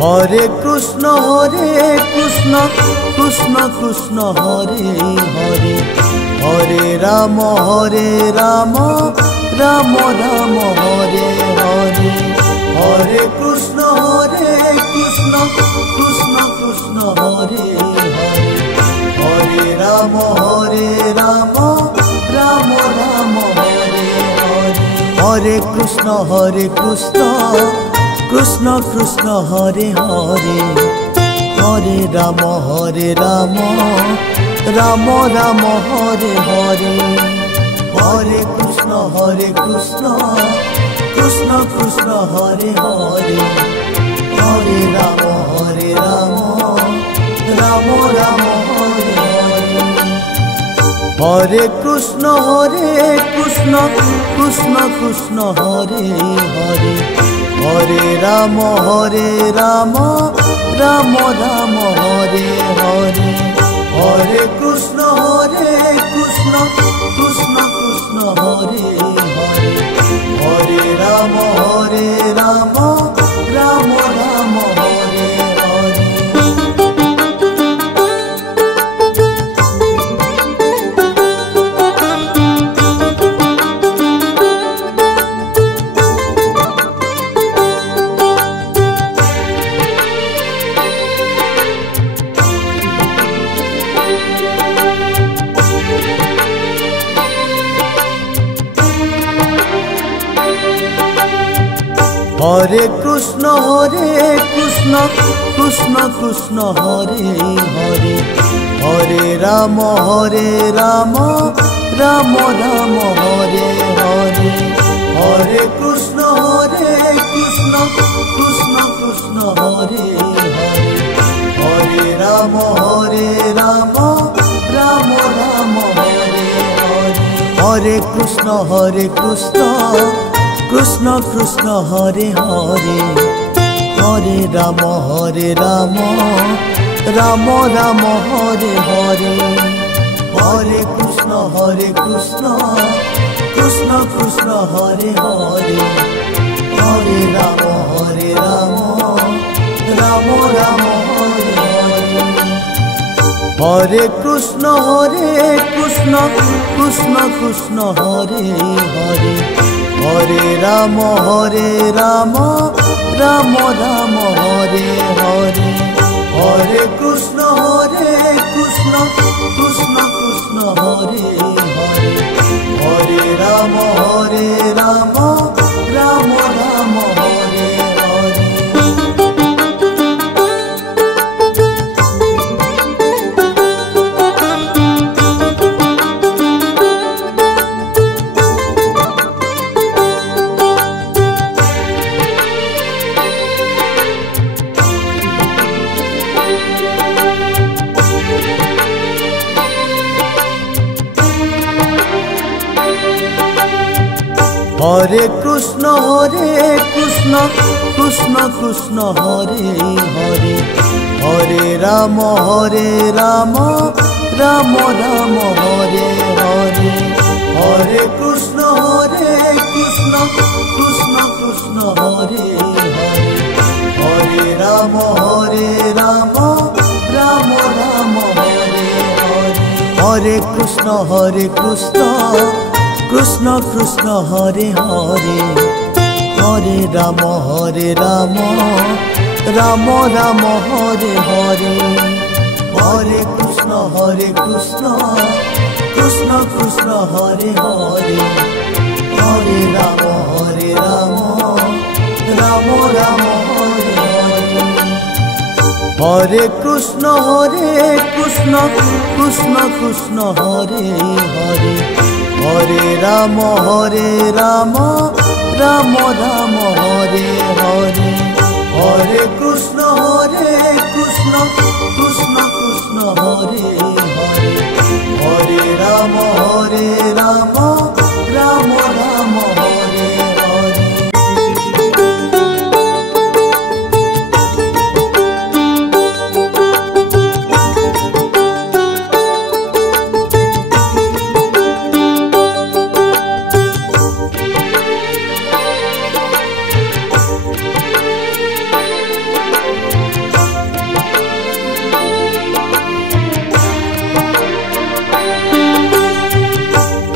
Hare Krishna Krishna Krishna Hare Hare, Hare Ram Ram Ram Hare Hare, Hare Krishna Krishna Krishna Hare Hare, Hare Ram Ram Ram Hare Hare, Hare Krishna Krishna Krishna Hare Hare, Hare Ram Ram Ram Hare Hare, Hare Krishna Krishna Krishna Hare Hare, Hare Ram Ram Ram Hare Hare, Hare Krishna Krishna Krishna Hare Hare, Hare Ram Ram Ram Hare Hare, Hare Krishna Krishna Krishna Hare Hare, Hare Ram Ram Ram Hare Hare. Hare Krishna Krishna Krishna Hare Hare, Hare Ram Ram Ram Hare Hare, Hare Krishna Krishna Krishna Hare Hare, Hare Ram Ram Ram Hare Hare, Hare Krishna Krishna Krishna Hare Hare, Hare Ram Ram Ram Hare Hare, Hare Krishna Krishna Krishna Hare Hare, Hare Ram Ram Ram Hare Hare, Hare Krishna Krishna Krishna Hare Hare, Hare Ram Ram Ram Hare Hare, Hare Krishna Krishna Krishna Hare Hare, Hare Ram Ram Ram Hare Hare. Hare Krishna Krishna Krishna Hare Hare, Hare Ram Ram Ram Hare Hare, Hare Krishna Krishna Krishna Hare Hare, Hare Ram Ram Ram Hare Hare, Hare Krishna Krishna Krishna Hare Hare, Hare Ram Ram Ram Hare Hare, Hare Krishna Krishna Krishna Hare Hare, Hare Ram Ram Ram Hare Hare, Hare Krishna Krishna Krishna Hare Hare, Hare Ram Ram Ram Hare Hare, Hare Krishna Krishna Krishna Hare Hare, Hare Ram Ram Ram Hare Hare.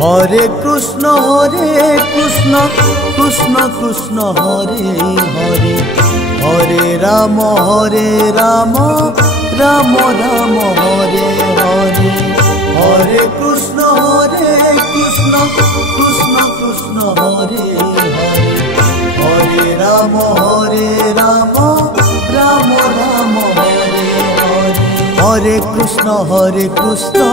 Hare Krishna Krishna Krishna Hare Hare Hare Ram Ram Ram Hare Hare Hare Krishna Krishna Krishna Krishna Hare Hare Hare Ram Ram Ram Hare Hare Hare Krishna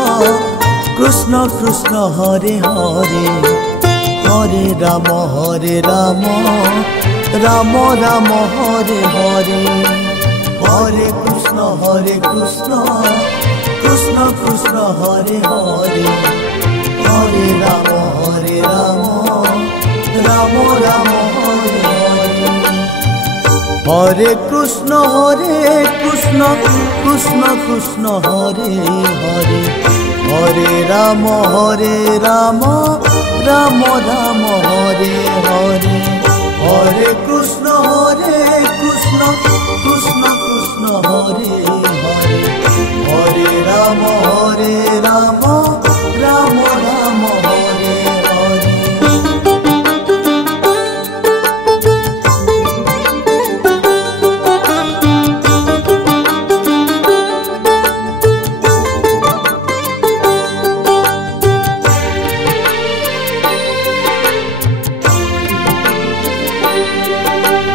Krishna Krishna Hare Hare Hare Ram Ram Ram Hare Hare Hare Krishna Krishna Krishna Hare Hare Hare Ram Ram Ram Hare Hare Hare Krishna Krishna Krishna Hare Hare Hare Ram Ram Ram Hare Hare Hare Krishna Krishna Krishna Krishna Hare Hare Hare Ram Ram Ram Hare Hare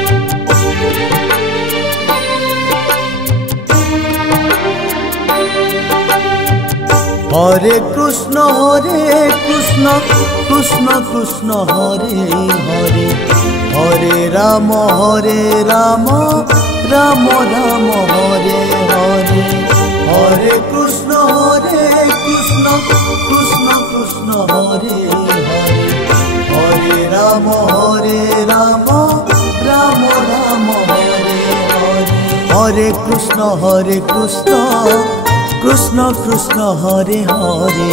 Hare Krishna Krishna Krishna Hare Hare Hare Ram Ram Ram Hare Hare Hare Krishna Krishna Krishna Hare Hare Hare Ram Ram Ram Hare Hare Hare Krishna Krishna Krishna Hare Hare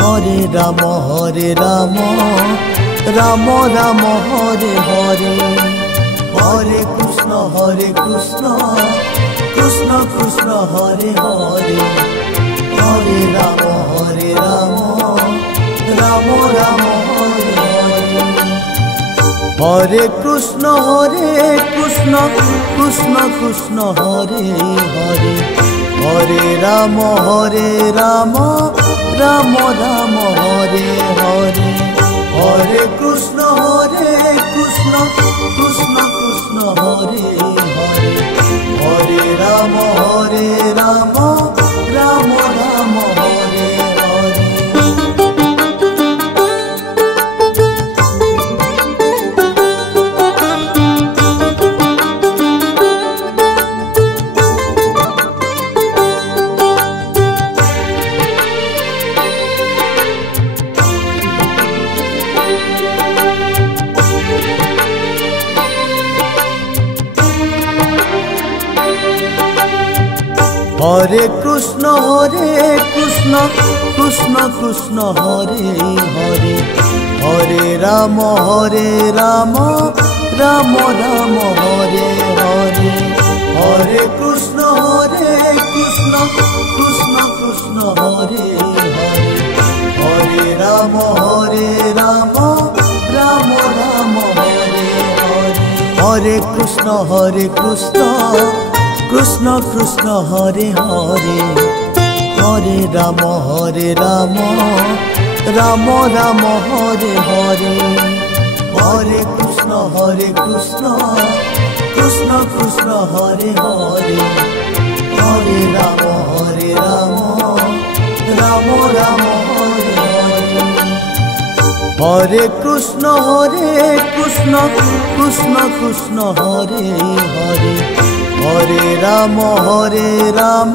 Hare Ram Ram Ram Hare Hare Hare Krishna Krishna Krishna Hare Hare Hare Ram Ram Ram Hare Hare Hare Krishna Krishna Krishna Hare Hare Hare Ram Ram Ram Hare Hare Hare Krishna Krishna Krishna Hare Hare Hare Ram Ram Ram Hare Hare Hare Krishna Krishna Krishna Hare Hare Hare Ram Ram Ram Hare Hare Hare Krishna Krishna Krishna Hare Hare Hare Ram Ram Ram Hare Hare Hare Krishna Krishna Krishna Hare Hare Hare Ram Ram Ram Hare Hare Hare Krishna Krishna Krishna Hare Hare Hare Ram Ram Ram Hare Hare Hare Krishna Krishna Krishna Hare Hare Hare Ram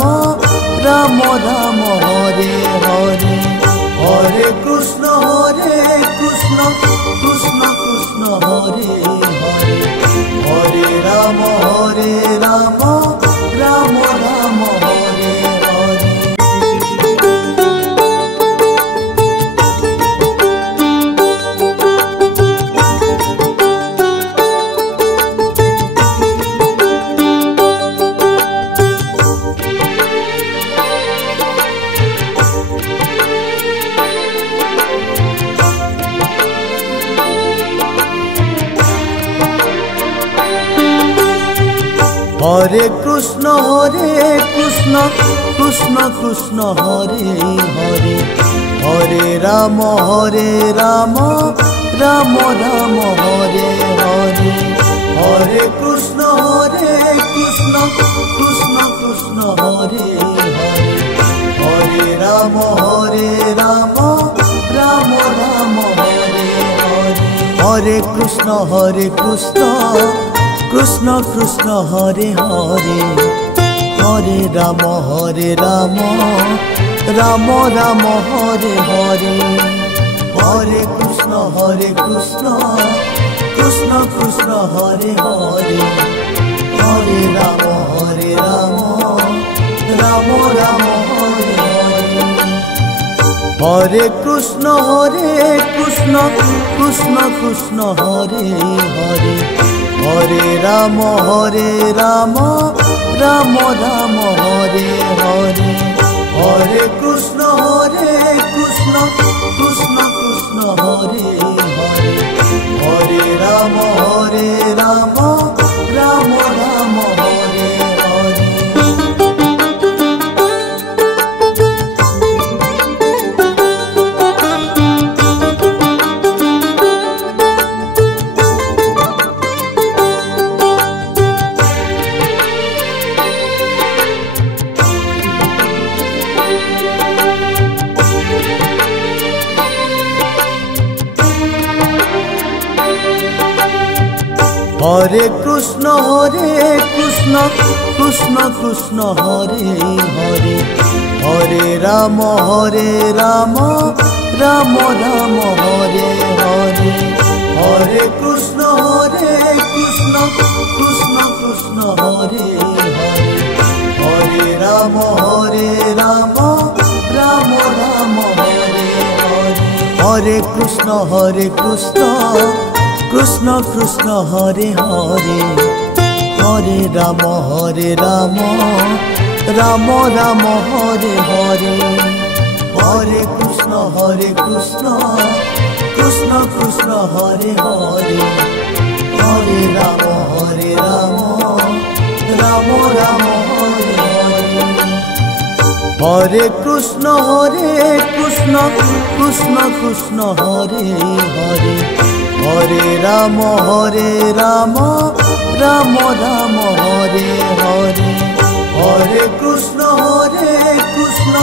Ram Ram Hare Hare Hare Krishna Krishna Krishna Hare Hare Hare Ram Ram Ram Hare Hare Hare Krishna Krishna Krishna Hare Hare Hare Ram Ram Ram Hare Hare Hare Krishna Krishna Krishna Hare Hare Hare Ram Ram Ram Hare Hare Hare Krishna Krishna Krishna Hare Hare Hare Ram Ram Ram Hare Hare Hare Krishna Krishna Krishna Hare Hare Hare Ram Ram Ram Hare Hare Hare Krishna Krishna Krishna Hare Hare Hare Ram Ram Ram Hare Hare Hare Krishna Krishna Krishna Hare Hare Hare Ram Ram Ram Hare Hare Hare Krishna Krishna Krishna Hare Hare Hare Ram Ram Ram Hare Hare Hare Krishna Krishna Krishna Hare Hare Hare Ram Ram Ram Hare Hare Hare Krishna Krishna Krishna Hare Hare Hare Ram Ram Ram Hare Hare Hare Krishna Krishna Krishna Hare Hare Hare Ram Ram Ram Hare Hare Hare Krishna Krishna Krishna Hare Hare Hare Ram Ram Ram Hare Hare Hare Krishna Krishna Krishna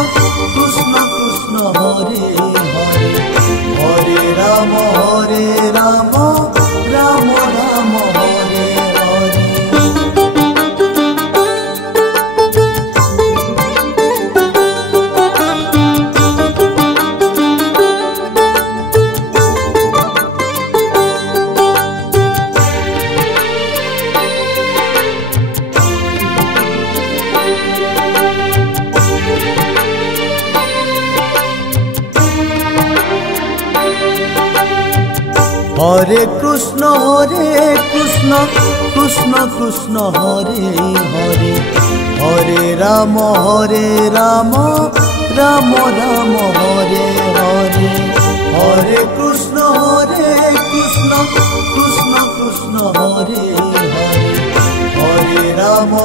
Hare Hare Hare Ram Ram Ram Hare Hare Hare Krishna Krishna Krishna Hare Hare Hare Ram Ram Ram Hare Hare Hare Krishna Krishna Krishna Hare Hare Hare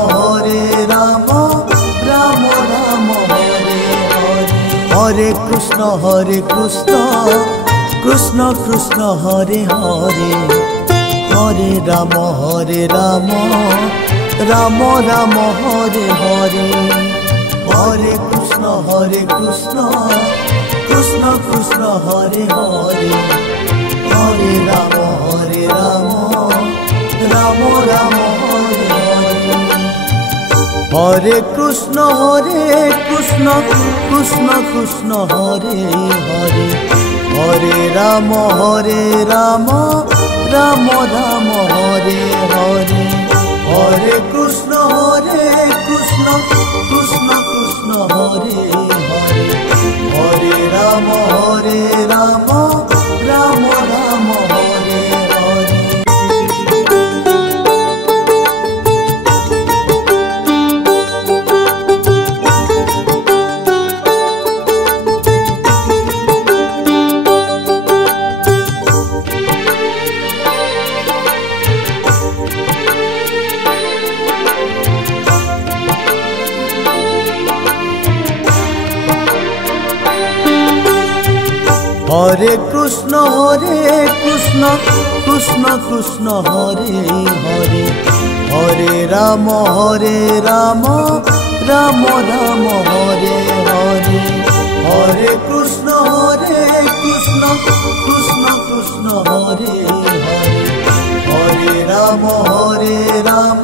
Ram Ram Ram Hare Hare Hare Krishna Krishna Krishna Hare Hare Hare Ram Ram Ram Hare Hare Hare Krishna Krishna Krishna Hare Hare Hare Ram Ram Ram Hare Hare Hare Krishna Krishna Krishna Hare Hare Hare Ram Ram Ram Hare Hare Hare Krishna Krishna Krishna Hare Hare Hare Ram Ram Ram Hare Hare Hare Krishna Krishna Krishna Hare Hare Hare Ram Ram Ram Hare Hare Hare Krishna Krishna Krishna Hare Hare Hare Ram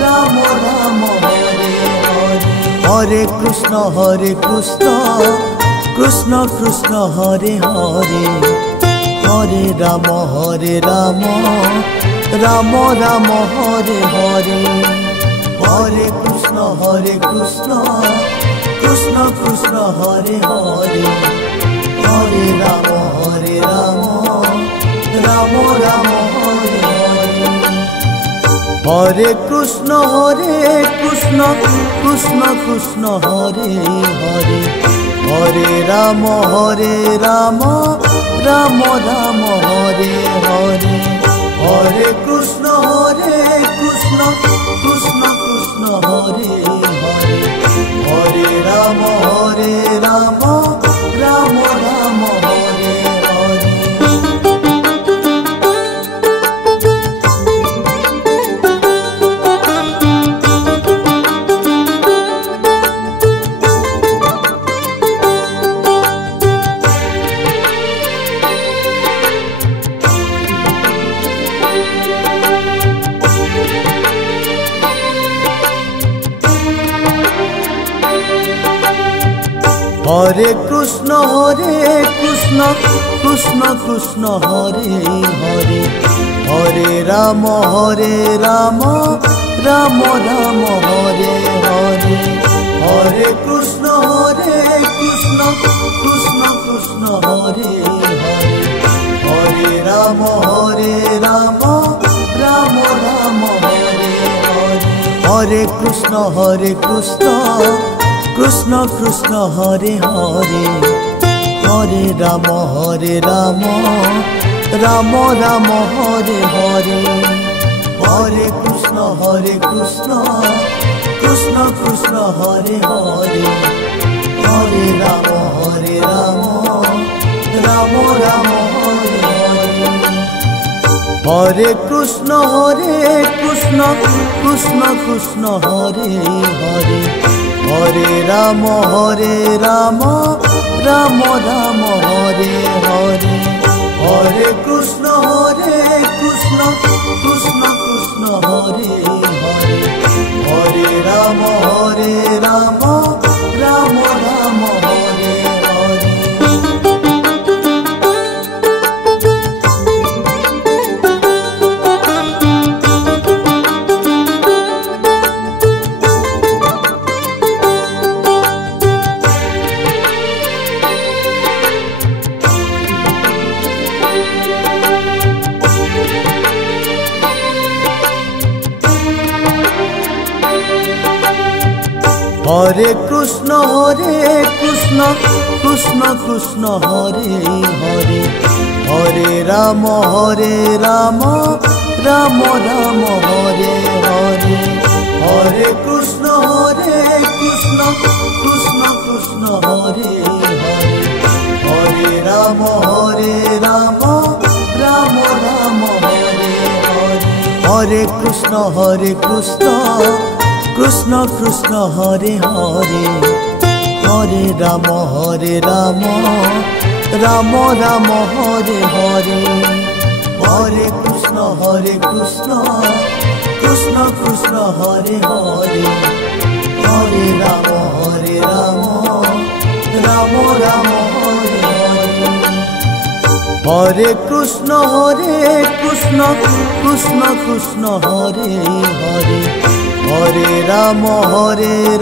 Ram Ram Hare Hare Hare Krishna Krishna Krishna Hare Hare Hare Ram Ram Ram Hare Hare Hare Krishna Krishna Krishna Hare Hare Hare Ram Ram Ram Hare Hare Hare Krishna Krishna Krishna Hare Hare Hare Ram Ram Ram Hare Hare Hare Krishna Krishna Krishna Hare Hare Hare Ram Ram Ram Hare Hare Hare Krishna Krishna Krishna Hare Hare Hare Ram Ram Ram Hare Hare Hare Krishna Krishna Krishna Hare Hare Hare Ram Ram Ram Hare Hare Hare Krishna Krishna Krishna Hare Hare Hare Ram Ram Ram Hare Hare Hare Krishna Krishna Krishna Hare Hare Hare Ram Ram Ram Hare Hare Hare Krishna Krishna Krishna Hare Hare Hare Ram Ram Ram Hare Hare Hare Krishna Krishna Krishna Hare Hare Hare Ram Ram Ram Hare Hare Hare Krishna Krishna Krishna Hare Hare Hare Ram Ram Ram Hare Hare Hare Krishna Krishna Krishna Hare Hare Hare Ram Ram Ram Hare Hare Hare Krishna Krishna Krishna Hare Hare Hare Ram Ram Ram Hare Hare Hare Krishna Krishna Krishna Hare Hare Hare Ram Ram Ram Hare Hare Hare Krishna Krishna Krishna Hare Hare Hare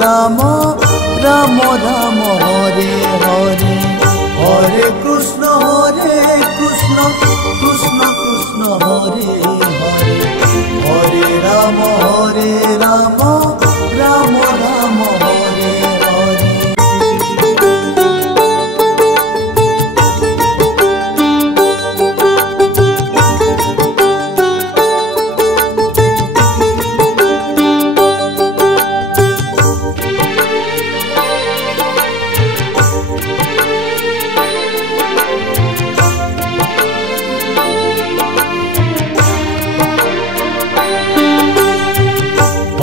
Ram Ram Ram Hare Hare Hare Krishna Krishna Krishna Hare Hare Hare Ram Ram Ram Hare Hare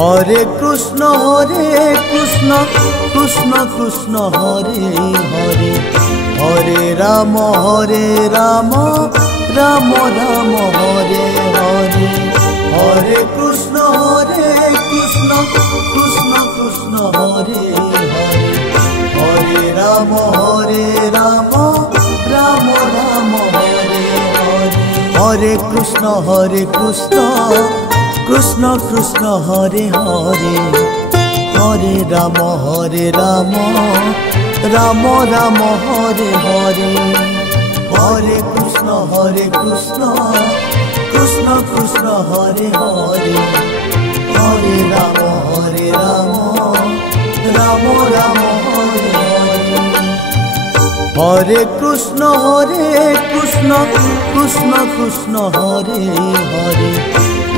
Hare Krishna Krishna Krishna Hare Hare Hare Ram Ram Ram Hare Hare Hare Krishna Krishna Krishna Hare Hare Hare Ram Ram Ram Hare Hare Hare Krishna Krishna Krishna Hare Hare Hare Ram Ram Ram Hare Hare Hare Krishna Krishna Krishna Hare Hare Hare Ram Ram Ram Hare Hare Hare Krishna Krishna Krishna Hare Hare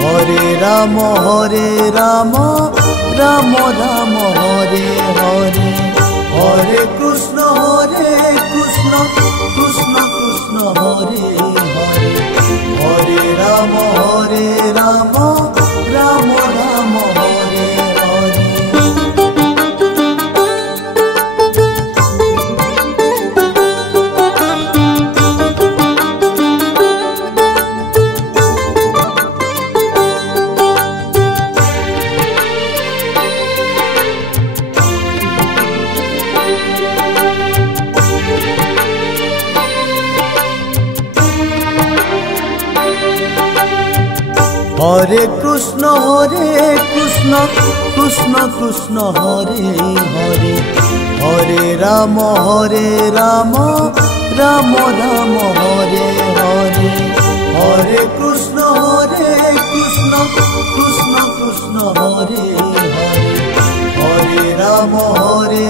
Hare Ram Ram Ram Hare Hare Hare Krishna Krishna Krishna Hare Hare Hare Ram Ram Ram Hare Hare Hare Krishna Krishna Krishna Hare Hare Hare Ram Ram Ram Hare Hare Hare Krishna Krishna Krishna Hare Hare Hare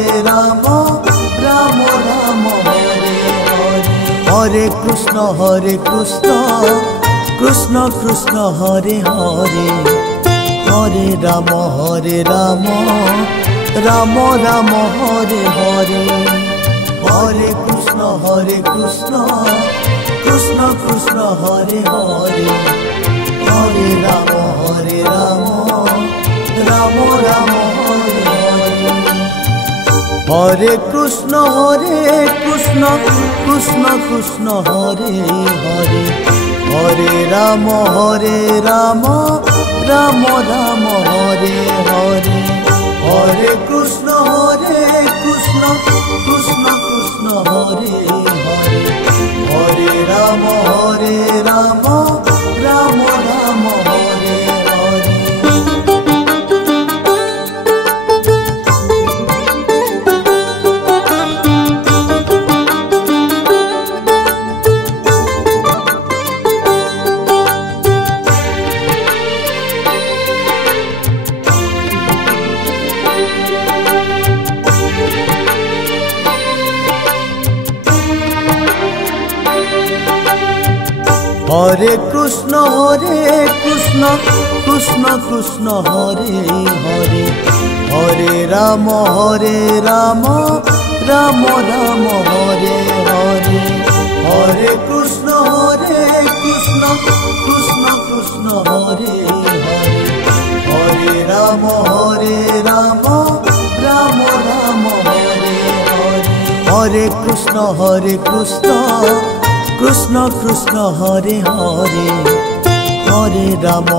Ram Ram Ram Hare Hare Hare Krishna Krishna Krishna Hare Hare Hare Ram Ram Ram Hare Hare Hare Krishna Krishna Krishna Hare Hare Hare Ram Ram Ram Hare Hare Hare Krishna Krishna Krishna Hare Hare Hare Ram Ram Ram Hare Hare Hare Krishna Krishna Krishna Hare Hare Hare Ram Ram Ram Hare Hare Hare Krishna Krishna Krishna Hare Hare Hare Ram Ram Ram Hare Hare Hare Krishna Krishna Krishna Hare Hare Hare Ram Ram Ram Hare Hare Hare Krishna Krishna Krishna Hare Hare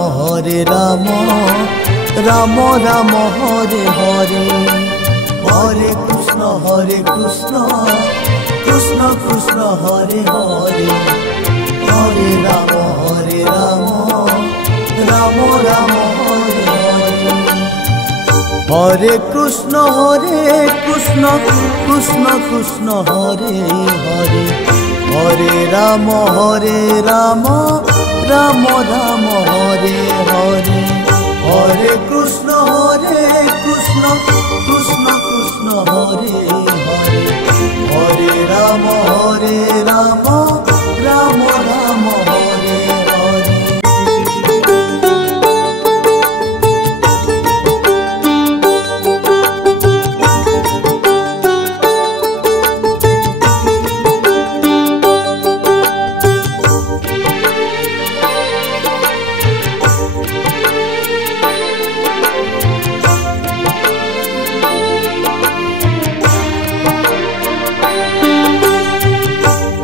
Hare Ram Ram Ram Hare Hare Hare Krishna Krishna Krishna Hare Hare Hare Ram Ram Ram Hare Hare Hare Krishna Krishna Krishna Hare Hare Hare Ram Ram Ram Hare Hare Hare Krishna Krishna Krishna Hare Hare Hare Ram Ram Ram Hare Hare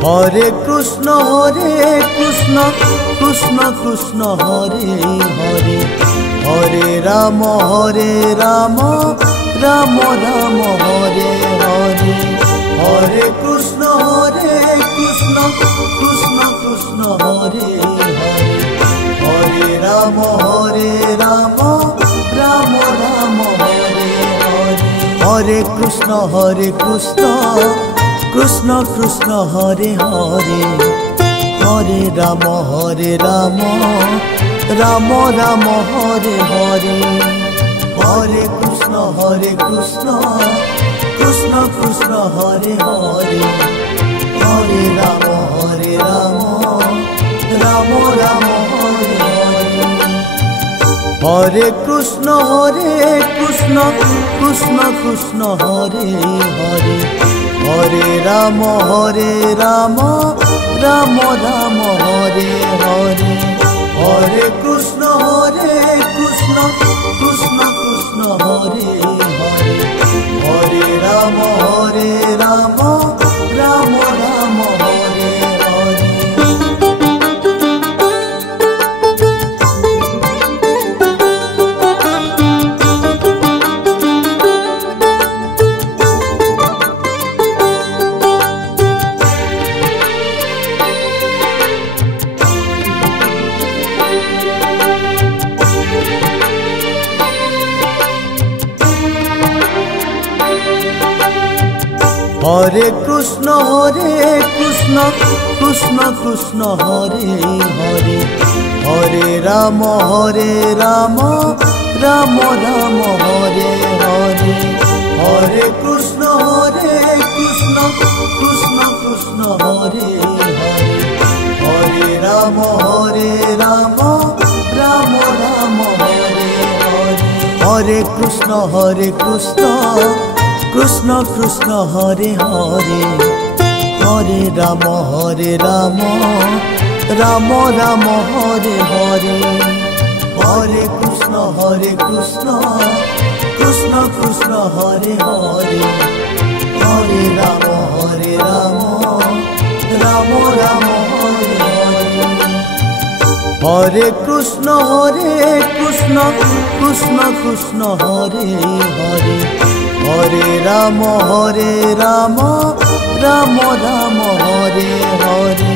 Hare Krishna Krishna Krishna Hare Hare Hare Ram Ram Ram Hare Hare Hare Krishna Krishna Krishna Hare Hare Hare Ram Ram Ram Hare Hare Hare Krishna Krishna Krishna Hare Hare Hare Ram Ram Ram Hare Hare Hare Krishna Krishna Krishna Hare Hare Hare Ram Ram Ram Hare Hare Hare Krishna Krishna Krishna Hare Hare Hare Ram Ram Ram Hare Hare Hare Krishna Krishna Krishna Hare Hare Hare Ram Ram Ram Hare Hare Hare Krishna Krishna Krishna Hare Hare Hare Ram Ram Ram Hare Hare Hare Krishna Krishna Krishna Hare Hare Hare Ram Ram Ram Hare Hare Hare Krishna Krishna Krishna Hare Hare Hare Ram Ram Ram Hare Hare Hare Krishna Krishna Krishna Hare Hare Hare Ram Ram Ram Hare Hare Hare Krishna Krishna Krishna Hare Hare Hare Ram Ram Ram Hare Hare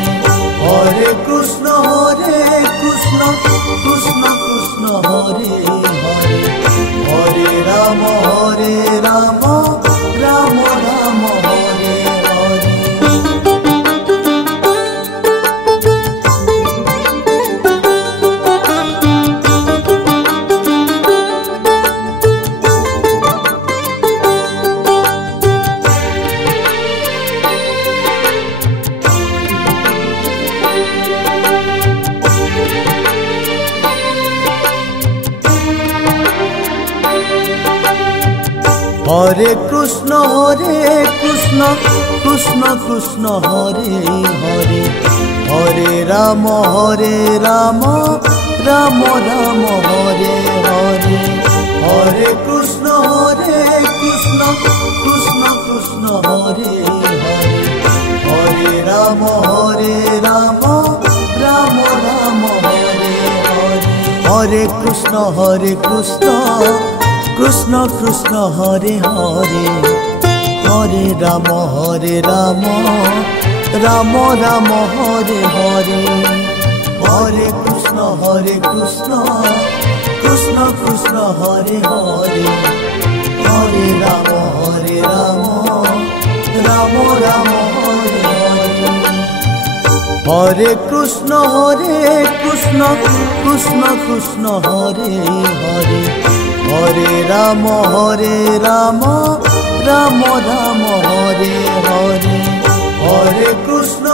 Hare Krishna Krishna Krishna Hare Hare Hare Ram Ram Ram Hare Hare Hare Krishna Krishna Krishna Hare Hare Hare Ram Ram Ram Hare Hare Hare Krishna Krishna Krishna Hare Hare Hare Ram Ram Ram Hare Hare Hare Krishna Krishna Krishna Hare Hare Hare Ram Ram Ram Hare Hare Hare Krishna Krishna Krishna Hare Hare Hare Ram Ram Ram Hare Hare Hare Krishna Krishna Krishna Hare Hare Hare Ram Ram Ram Hare Hare Hare Krishna